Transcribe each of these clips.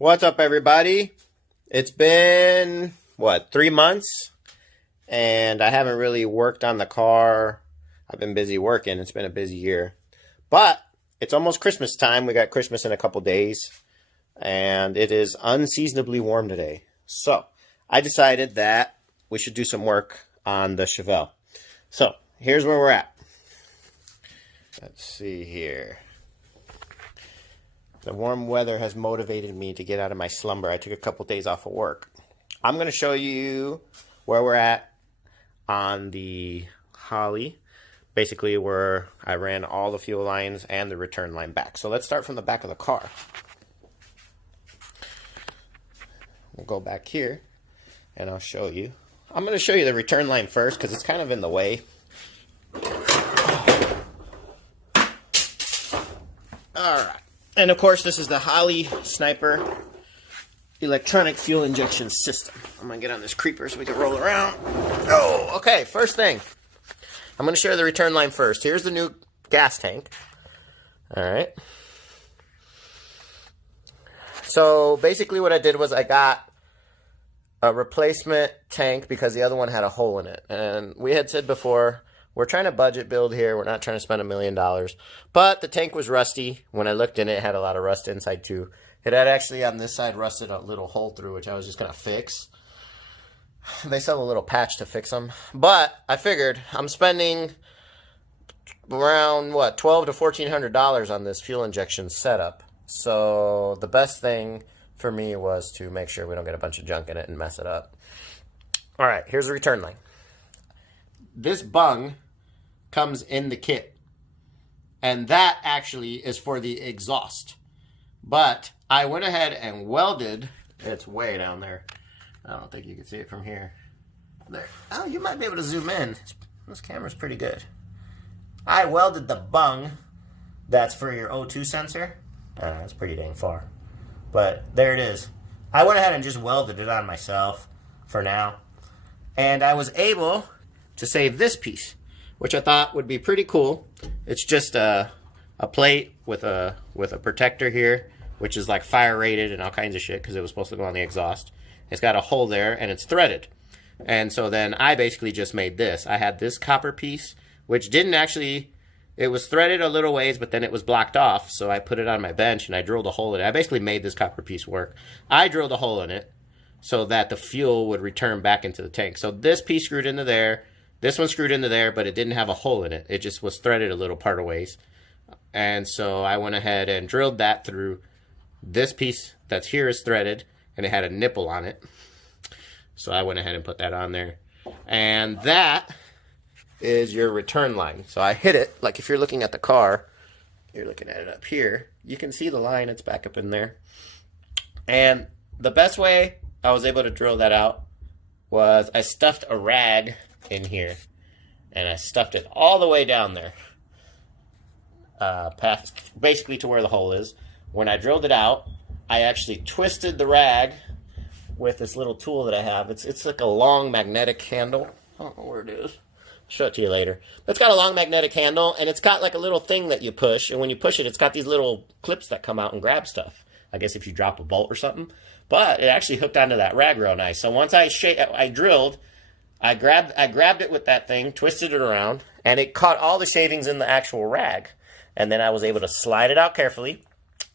What's up, everybody? It's been, 3 months? And I haven't really worked on the car. I've been busy working. It's been a busy year. But it's almost Christmas time. We got Christmas in a couple days. And it is unseasonably warm today. So I decided that we should do some work on the Chevelle. So here's where we're at. Let's see here. The warm weather has motivated me to get out of my slumber. I took a couple days off of work. I'm going to show you where we're at on the Holley. Basically where I ran all the fuel lines and the return line back. So let's start from the back of the car. We'll go back here and I'll show you. I'm going to show you the return line first because it's kind of in the way. Alright. And of course, this is the Holley Sniper electronic fuel injection system. I'm going to get on this creeper so we can roll around. Oh, okay. First thing. I'm going to show you the return line first. Here's the new gas tank. Alright. So basically what I did was I got a replacement tank because the other one had a hole in it. And we had said before, we're trying to budget build here. We're not trying to spend $1 million. But the tank was rusty. When I looked in it, it had a lot of rust inside too. It had actually on this side rusted a little hole through, which I was just going to fix. They sell a little patch to fix them. But I figured I'm spending around, $1,200 to $1,400 on this fuel injection setup. So the best thing for me was to make sure we don't get a bunch of junk in it and mess it up. All right, here's the return line. This bung comes in the kit. And that actually is for the exhaust. But I went ahead and welded. It's way down there. I don't think you can see it from here. There. Oh, you might be able to zoom in. This camera's pretty good. I welded the bung that's for your O2 sensor. That's pretty dang far. But there it is. I went ahead and just welded it on myself for now. And I was able to save this piece, which I thought would be pretty cool. It's just a plate with a protector here, which is like fire rated and all kinds of shit because it was supposed to go on the exhaust. It's got a hole there and it's threaded. And so then I basically just made this. I had this copper piece, which didn't actually, it was threaded a little ways, but then it was blocked off. So I put it on my bench and I drilled a hole in it. I basically made this copper piece work. I drilled a hole in it so that the fuel would return back into the tank. So this piece screwed into there. This one screwed into there, but it didn't have a hole in it. It just was threaded a little part of ways. And so I went ahead and drilled that through. This piece that's here is threaded, and it had a nipple on it. So I went ahead and put that on there. And that is your return line. So I hit it, like if you're looking at the car, you're looking at it up here, you can see the line, it's back up in there. And the best way I was able to drill that out was I stuffed a rag in here, and I stuffed it all the way down there, past basically to where the hole is. When I drilled it out, I actually twisted the rag with this little tool that I have. It's like a long magnetic handle. I don't know where it is. I'll show it to you later. But it's got a long magnetic handle, and it's got like a little thing that you push, and when you push it, it's got these little clips that come out and grab stuff. I guess if you drop a bolt or something. But it actually hooked onto that rag real nice. So once I drilled, I grabbed it with that thing, twisted it around, and it caught all the shavings in the actual rag. And then I was able to slide it out carefully.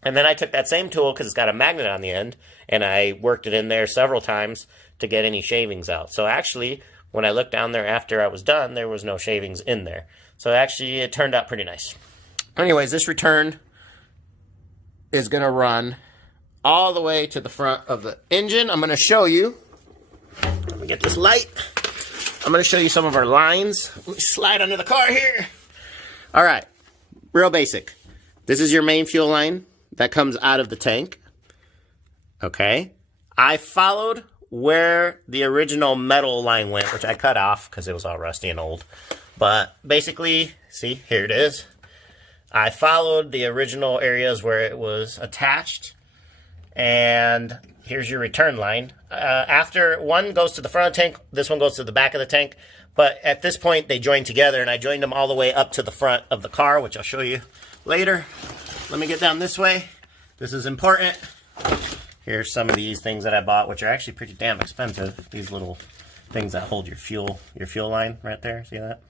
And then I took that same tool, because it's got a magnet on the end, and I worked it in there several times to get any shavings out. So actually, when I looked down there after I was done, there was no shavings in there. So actually, it turned out pretty nice. Anyways, this return is going to run all the way to the front of the engine. I'm going to show you. Let me get this light. I'm going to show you some of our lines. Let me slide under the car here. All right. Real basic. This is your main fuel line that comes out of the tank. Okay. I followed where the original metal line went, which I cut off because it was all rusty and old. But basically, see, here it is. I followed the original areas where it was attached. And here's your return line. After one goes to the front of the tank, this one goes to the back of the tank. But at this point, they join together, and I joined them all the way up to the front of the car, which I'll show you later. Let me get down this way. This is important. Here's some of these things that I bought, which are actually pretty damn expensive. These little things that hold your fuel line right there. See that?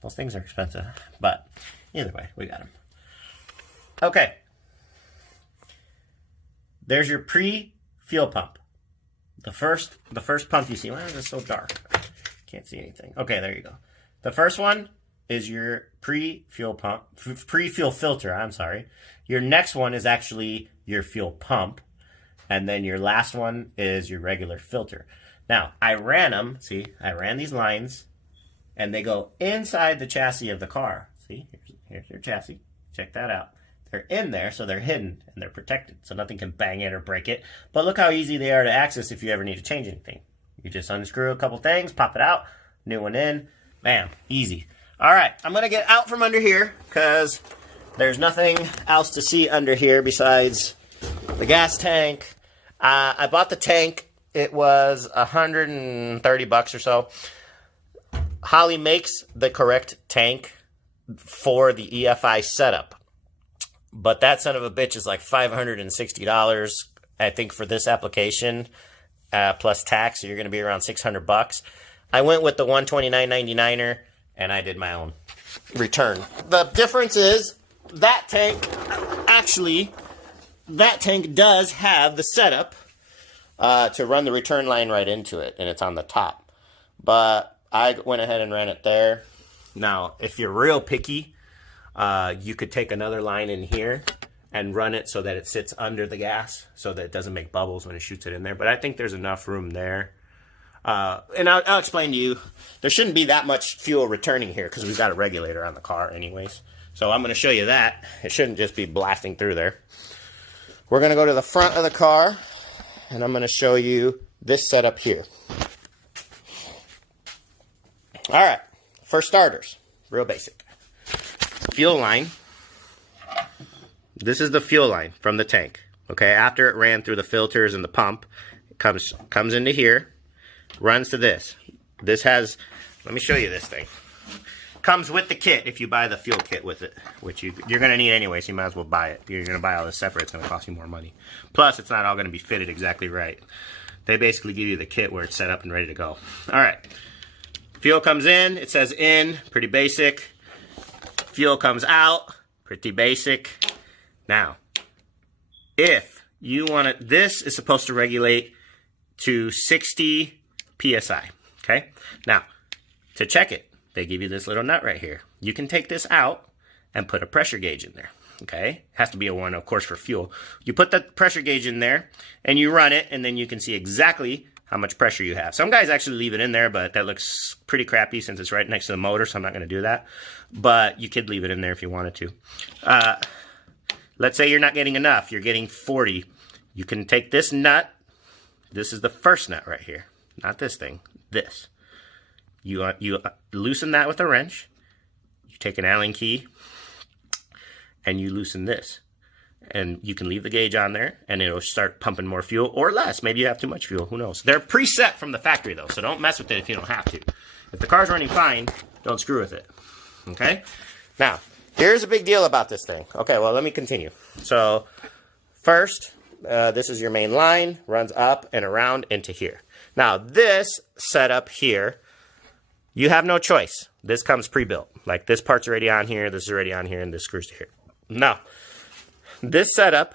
Those things are expensive, but either way, we got them. Okay. There's your pre-fuel pump. The first pump you see. Why is it so dark? Can't see anything. Okay, there you go. The first one is your pre-fuel pump, pre-fuel filter, I'm sorry. Your next one is actually your fuel pump. And then your last one is your regular filter. Now, I ran them, see, I ran these lines, and they go inside the chassis of the car. See, here's your chassis. Check that out. They're in there, so they're hidden, and they're protected, so nothing can bang it or break it. But look how easy they are to access if you ever need to change anything. You just unscrew a couple things, pop it out, new one in, bam, easy. All right, I'm going to get out from under here, because there's nothing else to see under here besides the gas tank. I bought the tank. It was $130 or so. Holley makes the correct tank for the EFI setup. But that son of a bitch is like $560, I think, for this application, plus tax. So you're going to be around $600. I went with the $129.99er, and I did my own return. The difference is that tank, actually, that tank does have the setup to run the return line right into it, and it's on the top. But I went ahead and ran it there. Now, if you're real picky, you could take another line in here and run it so that it sits under the gas so that it doesn't make bubbles when it shoots it in there. But I think there's enough room there. And I'll explain to you, there shouldn't be that much fuel returning here because we've got a regulator on the car anyways. So I'm going to show you that. It shouldn't just be blasting through there. We're going to go to the front of the car, and I'm going to show you this setup here. All right, for starters, real basic. Fuel line. This is the fuel line from the tank. Okay, after it ran through the filters and the pump, it comes into here, runs to this. This has, let me show you this thing. Comes with the kit if you buy the fuel kit with it, which you're going to need anyway, so you might as well buy it. If you're going to buy all this separate, it's going to cost you more money. Plus, it's not all going to be fitted exactly right. They basically give you the kit where it's set up and ready to go. All right. Fuel comes in. It says in, pretty basic. Fuel comes out, pretty basic. Now, if you want it, this is supposed to regulate to 60 PSI, okay? Now, to check it, they give you this little nut right here. You can take this out and put a pressure gauge in there, okay? Has to be a one, of course, for fuel. You put the pressure gauge in there, and you run it, and then you can see exactly how much pressure you have. Some guys actually leave it in there, but that looks pretty crappy since it's right next to the motor, so I'm not going to do that. But you could leave it in there if you wanted to. Let's say you're not getting enough. You're getting 40. You can take this nut. This is the first nut right here. Not this thing. This. You loosen that with a wrench. You take an Allen key, and you loosen this. And you can leave the gauge on there, and it'll start pumping more fuel or less. Maybe you have too much fuel. Who knows? They're preset from the factory, though, so don't mess with it if you don't have to. If the car's running fine, don't screw with it. Okay? Now, here's a big deal about this thing. Okay, well, let me continue. So, first, this is your main line. Runs up and around into here. Now, this setup here, you have no choice. This comes pre-built. Like, this part's already on here, this is already on here, and this screws to here. Now, this setup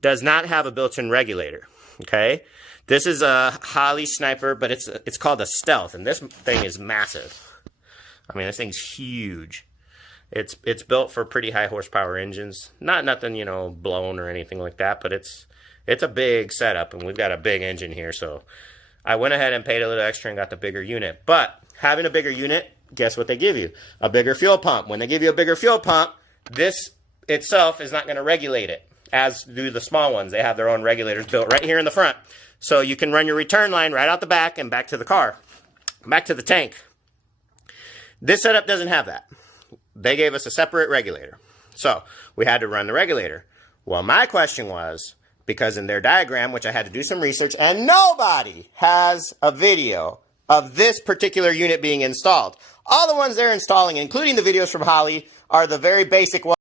does not have a built-in regulator, okay? This is a Holley Sniper, but it's called a Stealth, and this thing is massive. I mean, this thing's huge. It's built for pretty high horsepower engines. Not nothing, you know, blown or anything like that, but it's a big setup, and we've got a big engine here, so I went ahead and paid a little extra and got the bigger unit. But having a bigger unit, guess what they give you? A bigger fuel pump. When they give you a bigger fuel pump, this itself is not going to regulate it, as do the small ones. They have their own regulators built right here in the front. So you can run your return line right out the back and back to the car, back to the tank. This setup doesn't have that. They gave us a separate regulator. So we had to run the regulator. Well, my question was, because in their diagram, which I had to do some research, and nobody has a video of this particular unit being installed. All the ones they're installing, including the videos from Holley, are the very basic ones.